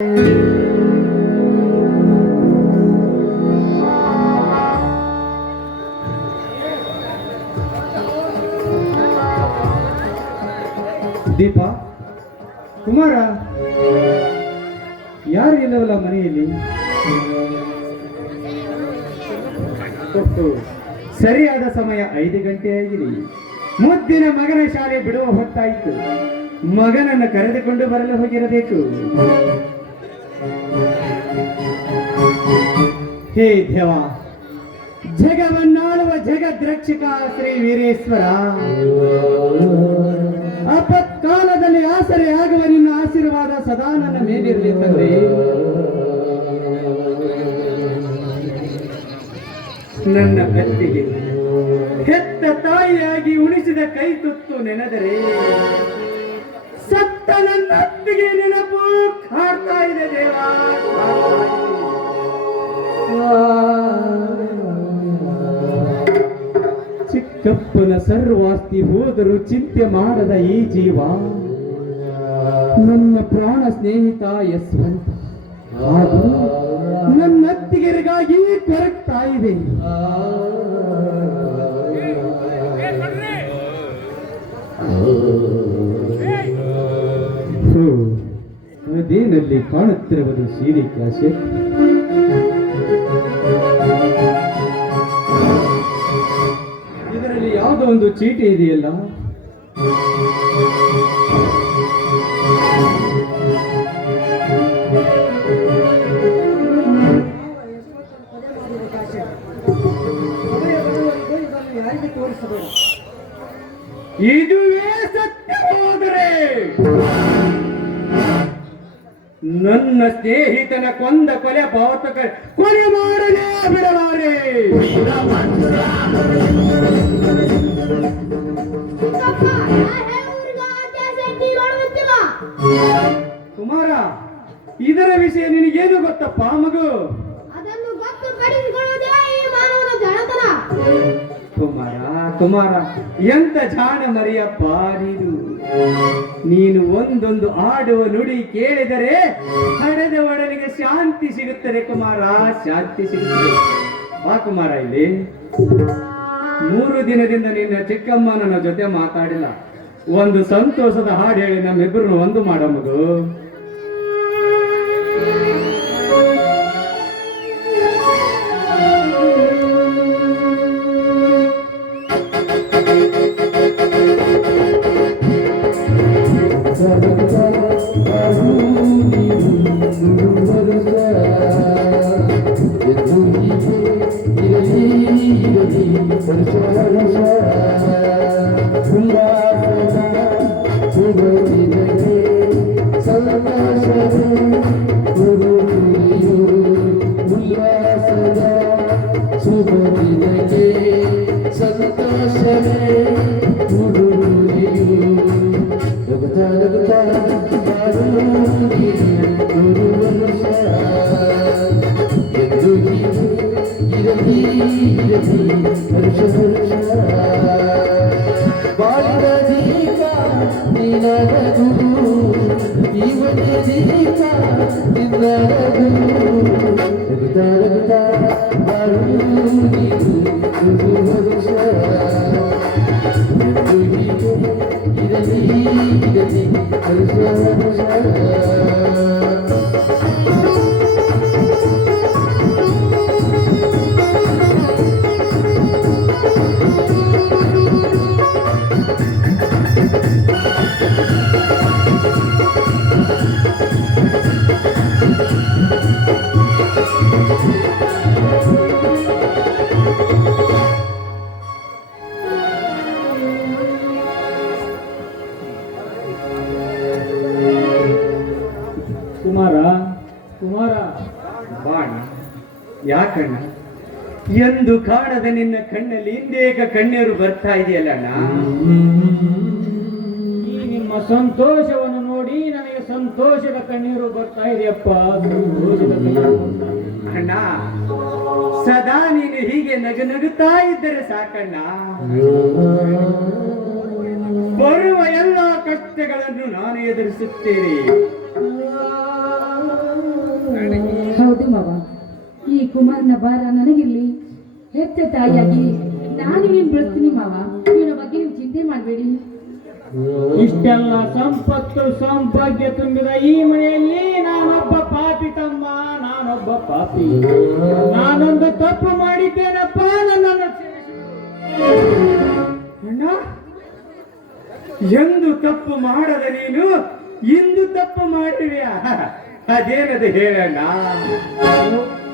ದೀಪ, ಕುಮಾರ ಯಾರು ಇಲ್ಲವಲ್ಲ ಮನೆಯಲ್ಲಿ? ಸರಿಯಾದ ಸಮಯ 5 ಗಂಟೆಯಾಗಿದೆ. ಮುದ್ದಿನ ಮಗನ ಶಾಲೆ ಬಿಡುವ ಹೊತ್ತಾಯಿತು. ಮಗನನ್ನು ಕರೆದುಕೊಂಡು ಬರಲು ಹೋಗಿರಬೇಕು. ಹೇ ದೇವ, ಜಗವನ್ನಾಳುವ ಜಗದ್ರಕ್ಷಕ ಶ್ರೀ ವೀರೇಶ್ವರ, ಆಪತ್ಕಾಲದಲ್ಲಿ ಆಸರೆ ಆಗುವ ನಿನ್ನ ಆಶೀರ್ವಾದ ಸದಾ ನನ್ನ ಮೇಲಿರಲಿ ತಂದೆ. ನನ್ನ ಕತ್ತಿಗೆ ಹೆತ್ತ ತಾಯಿಯಾಗಿ ಉಣಿಸಿದ ಕೈ ತುತ್ತು ನೆನೆದರೆ ಸತ್ತ ನನ್ನ ಅತ್ತಿಗೆ ನೆನಪು ಕಾಡ್ತಾ ಇದೆ ದೇವ. ಚಿಕ್ಕಪ್ಪನ ಸರ್ವಾಸ್ತಿ ಹೋದರೂ ಚಿಂತೆ ಮಾಡದ ಈ ಜೀವ ನನ್ನ ಪ್ರಾಣ ಸ್ನೇಹಿತ ಯಶವಂತ ಹಾಗೂ ನನ್ನ ಅತ್ತಿಗೆರಿಗಾಗಿ ಕೊರಗ್ತಾ ಇದೆ. ಅದೇನಲ್ಲಿ ಕಾಣುತ್ತಿರುವುದು ಸೀರೆ ಕ್ಯಾಸೆಟ್. ಇದರಲ್ಲಿ ಯಾವುದೋ ಒಂದು ಚೀಟಿ ಇದೆಯಲ್ಲ. ಇದುವೇ ಸತ್ಯ ಹೋದರೆ ನನ್ನ ಸ್ನೇಹಿತನ ಕೊಂದ ಕೊಲೆ ಪಾವತಕ ಕೊಲೆ ಮಾಡಲೇ ಬಿಡಲಾರೆ. ಕುಮಾರ, ಇದರ ವಿಷಯ ನಿನಗೇನು ಗೊತ್ತಪ್ಪ ಮಗು? ಕುಮಾರ, ಎಂತ ಜಾಣ ಮರಿಯಪ್ಪ ನೀನು. ನೀನು ಒಂದೊಂದು ಆಡುವ ನುಡಿ ಕೇಳಿದರೆ ಹಡೆದ ಒಡಲಿಗೆ ಶಾಂತಿ ಸಿಗುತ್ತದೆ ಕುಮಾರ, ಶಾಂತಿ ಸಿಗುತ್ತದೆ. ಬಾ ಕುಮಾರ, ಇಲ್ಲಿ 3 ದಿನದಿಂದ ನಿನ್ನ ಚಿಕ್ಕಮ್ಮ ನನ್ನ ಜೊತೆ ಮಾತಾಡಿಲ್ಲ. ಒಂದು ಸಂತೋಷದ ಹಾಡು ಹೇಳಿ ನಮ್ಮಿಬ್ಬರನ್ನು ಒಂದು ಮಾಡೋ ಮಗು. ಕುಮಾರ, ಬಾಣ, ಯಾಕಣ್ಣ ಎಂದು ಕಾಣದ ನಿನ್ನ ಕಣ್ಣಲ್ಲಿ ಇಂದೇಕ ಕಣ್ಣೀರು ಬರ್ತಾ ಇದೆಯಲ್ಲ ಅಣ್ಣ? ಈ ನಿಮ್ಮ ಸಂತೋಷವನ್ನು ನೋಡಿ ನನಗೆ ಸಂತೋಷದ ಕಣ್ಣೀರು ಬರ್ತಾ ಇದೆಯಪ್ಪ. ಅಣ್ಣ, ಸದಾ ನೀನು ಹೀಗೆ ನಗುತ್ತಾ ಇದ್ದರೆ ಸಾಕಣ್ಣ. ಬರುವ ಎಲ್ಲ ಕಷ್ಟಗಳನ್ನು ನಾನು ಎದುರಿಸುತ್ತೇನೆ. ಹೌದು ಮಾವ, ಈ ಕುಮಾರನ ಭಾರ ನನಗಿರ್ಲಿ. ಹೆತ್ತ ತಾಯಿಯಾಗಿ ನಾನು ನೀನು ಬೆಳೆಸ್ತೀನಿ ಮಾವ. ಇವನ ಬಗ್ಗೆ ನೀವು ಚಿಂತೆ ಮಾಡಬೇಡಿ. ಇಷ್ಟೆಲ್ಲ ಸಂಪತ್ತು ಸೌಭಾಗ್ಯ ತುಂಬಿದ ಈ ಮನೆಯಲ್ಲಿ ನಾನೊಬ್ಬ ಪಾಪಿ ತಮ್ಮ, ನಾನೊಬ್ಬ ಪಾಪಿ. ನಾನೊಂದು ತಪ್ಪು ಮಾಡಿದ್ದೇನಪ್ಪ, ನನ್ನನ್ನು ಅಣ್ಣ. ಎಂದು ತಪ್ಪು ಮಾಡದ ನೀನು ಇಂದು ತಪ್ಪು ಮಾಡಿವೆಯಾ? ಅದೇನದು ಹೇಳಣ್ಣ.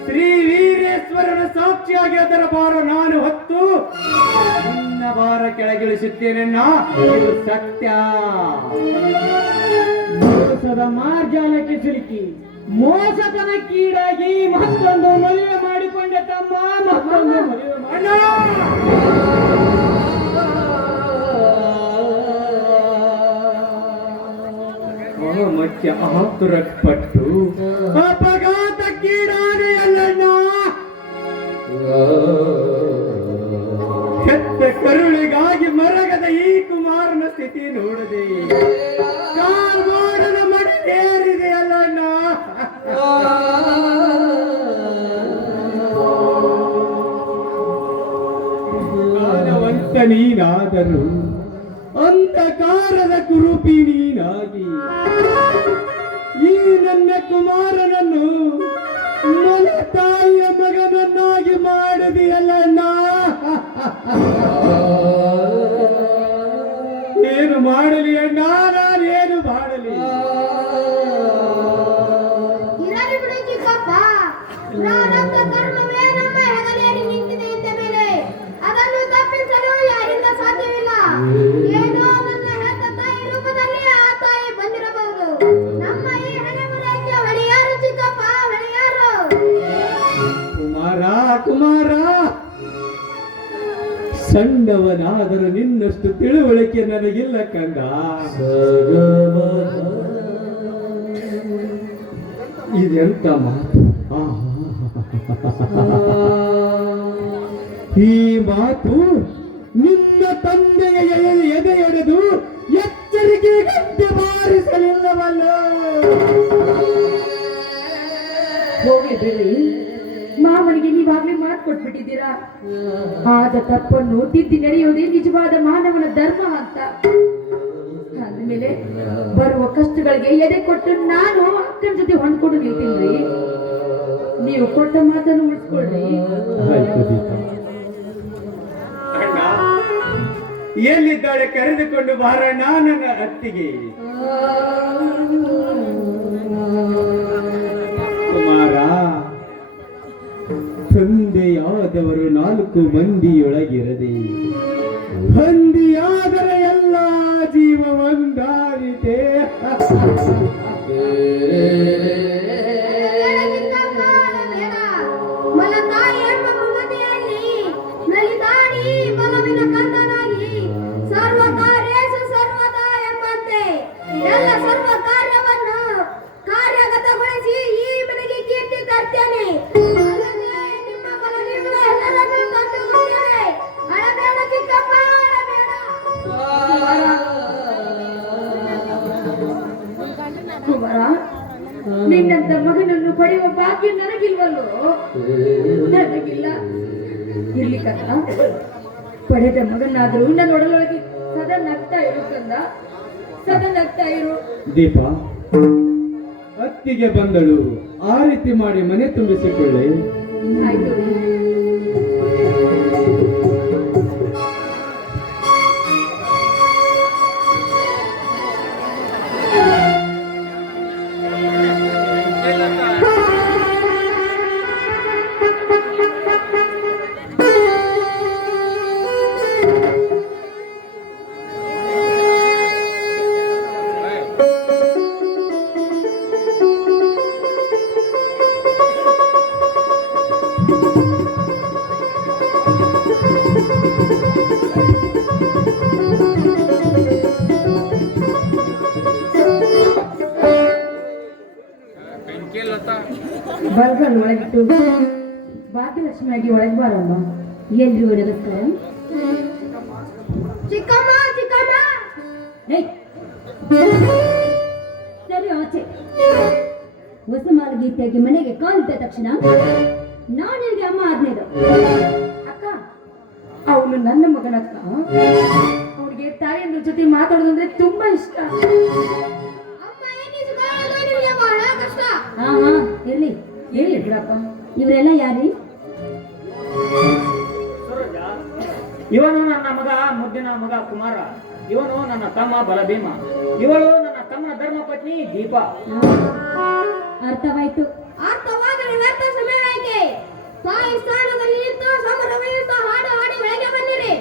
ಶ್ರೀ ವೀರೇಶ್ವರನ ಸಾಕ್ಷಿಯಾಗಿ ಅದರ ಭಾರ ನಾನು ಹೊತ್ತು ನಿನ್ನ ಭಾರ ಕೆಳಗಿಳಿಸುತ್ತೇನಣ್ಣ. ಇದು ಸತ್ಯ. ಮೋಸದ ಮಾರ್ಜಾಲಕ್ಕೆ ಸಿಲುಕಿ ಮೋಸತನಕ್ಕೀಡಾಗಿ ಮತ್ತೊಂದು ಮದುವೆ ಮಾಡಿಕೊಂಡೆ ತಮ್ಮ, ಮತ್ತೊಂದು ಮದುವೆ ಮಾಡ. ಮಧ್ಯ ಆತುರಪಟ್ಟು ಅಪಘಾತಕ್ಕೀಡಾದೆಯಲ್ಲಣ್ಣ. ಹೆತ್ತ ಕರುಳಿಗಾಗಿ ಮರಗದ ಈ ಕುಮಾರನ ಸ್ಥಿತಿ ನೋಡದೆ ಕಾಲ್ಮಾಡನ ಮಡಿಯೇರಿದೆಯಲ್ಲಣ್ಣ. ಜ್ಞಾನವಂತ ನೀನಾದರೂ ಅಂಧಕಾರದ ಕುರುಪಿ ನೀನಾಗಿ ಈ ನನ್ನ ಕುಮಾರನನ್ನು ನನ್ನ ತಾಯಿಯ ಮಗನನ್ನಾಗಿ ಮಾಡಿದೆಯಲ್ಲಣ್ಣ. ಏನು ಮಾಡಲಿ ಅಣ್ಣ, ನಾನೇನು ಮಾಡಲಿ? ಏನೋ ನನ್ನ ಹೆತ್ತ ತಾಯಿ ರೂಪದಲ್ಲಿ ಆ ತಾಯಿ ಬಂದಿರಬಹುದು. ನಮ್ಮ ಈ ಹಣೆಬರಹಕ್ಕೆ ಹೊಣೆಯಾರು ಚಿಕ್ಕಪ್ಪ, ಹೊಣೆಯಾರು? ಕುಮಾರ ಕುಮಾರ, ಸಣ್ಣವನಾದರೂ ನಿನ್ನಷ್ಟು ತಿಳುವಳಿಕೆ ನನಗಿಲ್ಲ ಕಂದ. ಇದೆಂತ ಮಾತು? ಈ ಮಾತು ನಿನ್ನ ತಂದೆಯ ಎದೆ ಎಡೆದು ಎಚ್ಚರಿಕೆ ಗಂಟೆ ಬಾರಿಸಲಿಲ್ಲವಲ್ಲ. ಹೋಗ್ಲಿ ಬಿಡಿ, ಮಾವನಿಗೆ ನೀವಾಗ್ಲೇ ಮಾತು ಕೊಟ್ಬಿಟ್ಟಿದ್ದೀರಾ. ಆದ ತಪ್ಪನ್ನು ತಿದ್ದಿ ನಡೆಯುವುದೇ ನಿಜವಾದ ಮಾನವನ ಧರ್ಮ ಅಂತ. ಅಂದಮೇಲೆ ಬರುವ ಕಷ್ಟಗಳಿಗೆ ಎದೆ ಕೊಟ್ಟು ನಾನು ಅಕ್ಕನ ಜೊತೆ ಹೊಂದ್ಕೊಂಡು ನಿಲ್ತೀನಿ. ನೀವು ಕೊಟ್ಟ ಮಾತನ್ನು ಉಳಿಸ್ಕೊಳ್ರಿ. ಎಲ್ಲಿದ್ದಾಳೆ ಕರೆದುಕೊಂಡು ಬಾರಣ್ಣ ನನ್ನ ಅತ್ತಿಗೆ. ಕುಮಾರ, ತಂದೆಯಾದವರು 4 ಮಂದಿಯೊಳಗಿರದೆ ಹಂದಿಯಾದರೆ ಎಲ್ಲ ಜೀವ ಒಂದಾಗಿದೆ. ಕುಮಾರ, ನಿನ್ನಂತ ಮಗನನ್ನು ಪಡೆಯುವ ಭಾಗ್ಯ ನನಗಿಲ್ವಲ್ಲೋ? ನನಗಿಲ್ಲ. ಇರ್ಲಿ ಕಂದ, ಪಡೆದ ಮಗನಾದರೂ ನನ್ನ ಒಡಲೊಳಗೆ ಸದಾ ನಗ್ತಾ ಇರು ಕಂದ, ಸದಾ ನಗ್ತಾ ಇರು. ದೀಪ, ಅತ್ತಿಗೆ ಬಂದಳು, ಆ ರೀತಿ ಮಾಡಿ ಮನೆ ತುಂಬಿಸಿಕೊಳ್ಳಿ. ಆಯ್ತು. ಬಲ್ಗಲ್ ಒಳಗಿಟ್ಟು ಭಾಗ್ಯಲಕ್ಷ್ಮಿಯಾಗಿ ಒಳಗೆ ಬಾರಮ್ಮ. ಎಲ್ರಿ ಒಡಗಸ್ಕರ ಚಿಕ್ಕಮ್ಮ, ಚಿಕ್ಕಮ್ಮ. ಸರಿ ಆಚೆ ಹೊಸಮಾಲ ಗೀತೆಯಾಗಿ ಮನೆಗೆ ಕಾಲಿಟ್ಟ ತಕ್ಷಣ ನಾನು ನಿನಗೆ ಅಮ್ಮ ಆದ್ನೇದು. ಅಕ್ಕ ಅವನು ನನ್ನ ಮಗನಕ್ಕ. ಅವನಿಗೆ ತಾಯಿಯಂದ್ರ ಜೊತೆ ಮಾತಾಡೋದು ಅಂದ್ರೆ ತುಂಬಾ ಇಷ್ಟ. ಅಮ್ಮ ಎನ್ನಿಸಿಕೊಳ್ಳೋದು ನಿಮಗೆ ಬಹಳ ಕಷ್ಟ. ಹಾ ಇರ್ಲಿ ಹೇಳಿ ಬಿಡಪ್ಪ. ಇವರೆಲ್ಲ ಯಾರಿ? ಇವನು ನನ್ನ ಮಗ, ಮುದ್ದಿನ ಮಗ ಕುಮಾರ. ಇವನು ನನ್ನ ತಮ್ಮ ಬಲಭೀಮ. ಇವಳು ನನ್ನ ತಮ್ಮನ ಧರ್ಮ ಪತ್ನಿ ದೀಪ. ಅರ್ಥವಾಯ್ತು. ಅರ್ಥವಾದರೆ ವ್ಯರ್ಥ ಸಮಯ ಆಯ್ಕೆ. ತಾಯಿ ಸ್ಥಾನದಲ್ಲಿ ನಿಂತು ಸಮರವಯುತ ಹಾಡು ಹಾಡಿ ಒಳಗೆ ಬನ್ನಿರಿ.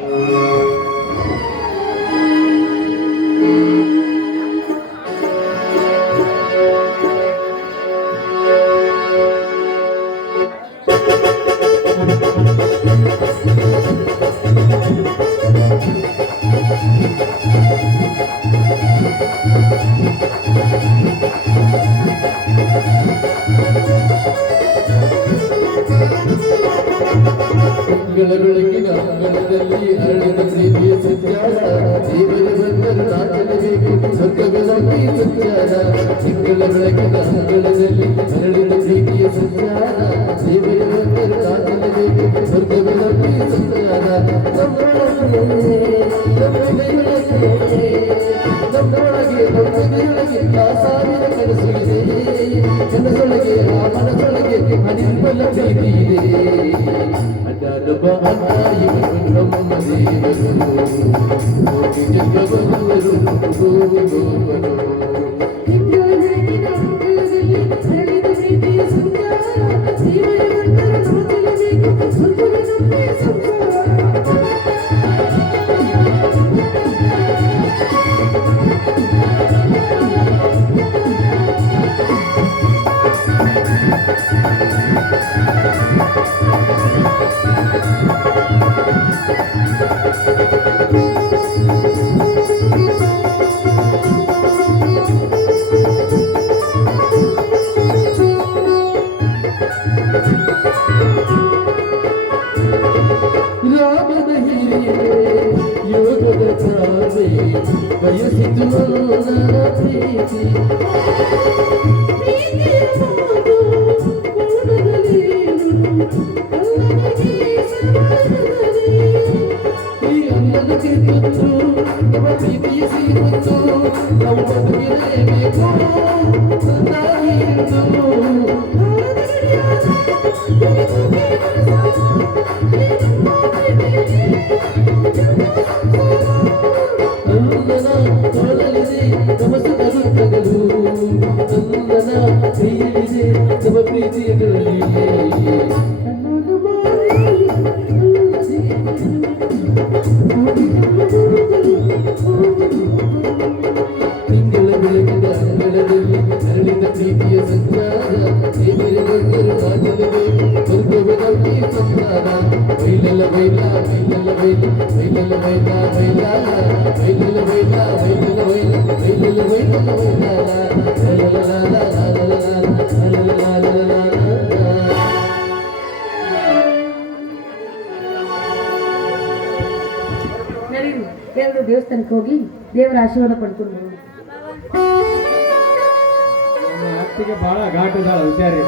ಬೆಳಗಿನ ಅಂಗಳದಲ್ಲಿ ಹರಡಿದ ಪ್ರೀತಿಯ ಸಂಚಾರ. ದೇವರ ಬಂದರು ನಾಚಲೇಬೇಕು ಸ್ವರ್ಗವೆಲ್ಲವೇ ಸಂಚಾರ. ತಿಂಗಳ ಬೆಳಗಿನ ಅಂಗಳದಲ್ಲಿ ಹರಡಿದ ಪ್ರೀತಿಯ ಸಂಚಾರ. ದೇವರ ಬಂದರು ನಾಚಲೇಬೇಕು ಸ್ವರ್ಗವೆಲ್ಲವೇ ಸಂಚಾರ. ನಮ್ಮೊಳಗೆ ಸಾವಿರ ಕನಸು ಇದೆ. ಕನಸೊಳಗೆ ಆ ಮನಸೊಳಗೆ ಅನಿರ್ಬಲ ಪ್ರೀತಿ ಇದೆ. ಅಡ್ಡಾಡುವ ಅಣ್ಣ ಇವರು ನಮ್ಮ ದೇವರು. ಹೋಗಿ ಜಗವರು ರಾಮನ ಹಿರಿಯೇ ಯೋಗದ ತಾರೆ ಬಯಸಿತು ನನ್ನ ಪ್ರೀತಿ. ಈ ಅನ್ನದಕ್ಕೆ ತುತ್ತು ನಮ್ಮ ಪ್ರೀತಿಯ ಸೀಮತ್ತು. ನಾವು ಬದುಕಿರಬೇಕು ಸಂದಾಯಿತು. ನಂದನ ತೋಳಲಿದೆ ನಮ್ಮ ಸುಖಗಳು. ನಂದನ ಕೈಯಲ್ಲಿದೆ ನಮ್ಮ ಪ್ರೀತಿಯಲ್ಲಿ. ತಿಂಗಳ ಬೆಳಗಿನ ಅಂಗಳದಲ್ಲಿ ಹರಳಿದ ಪ್ರೀತಿಯ ಸಂಚಾರ. ದೇವರ ಬಂದರು ನಾಚಲೇಬೇಕು ಸ್ವರ್ಗವೆಲ್ಲವೇ ಸಂಸಾರ. ಬೈಲಲ್ಲ ಬೈಲ ಬೈಲಲ್ಲ ಬೈಲ ಬೈಲಲ್ಲ ಬೈಲ ಬೈಲಾಲ ಬೈಲಲ್ಲ ಬೈಲ ಬೈಲಲ್ಲ ಬೈಲ ಬೈಲಲ್ಲ ಬೈಲಲ್ಲ ಬೈಲಾಲ ಲಲಲಲ ಲಲಲಲ ಲಲಲಲ. ನಡೀರಿ ಎಲ್ಲರೂ ದೇವಸ್ಥಾನಕ್ಕೆ ಹೋಗಿ ದೇವರ ಆಶೀರ್ವಾದ ಪಡ್ಕೊಂಡು ಬರೋಣ. ನಮ್ಮ ಅತ್ತಿಗೆ ಬಹಳ ಘಾಟದ ಹುಷಾರಿ.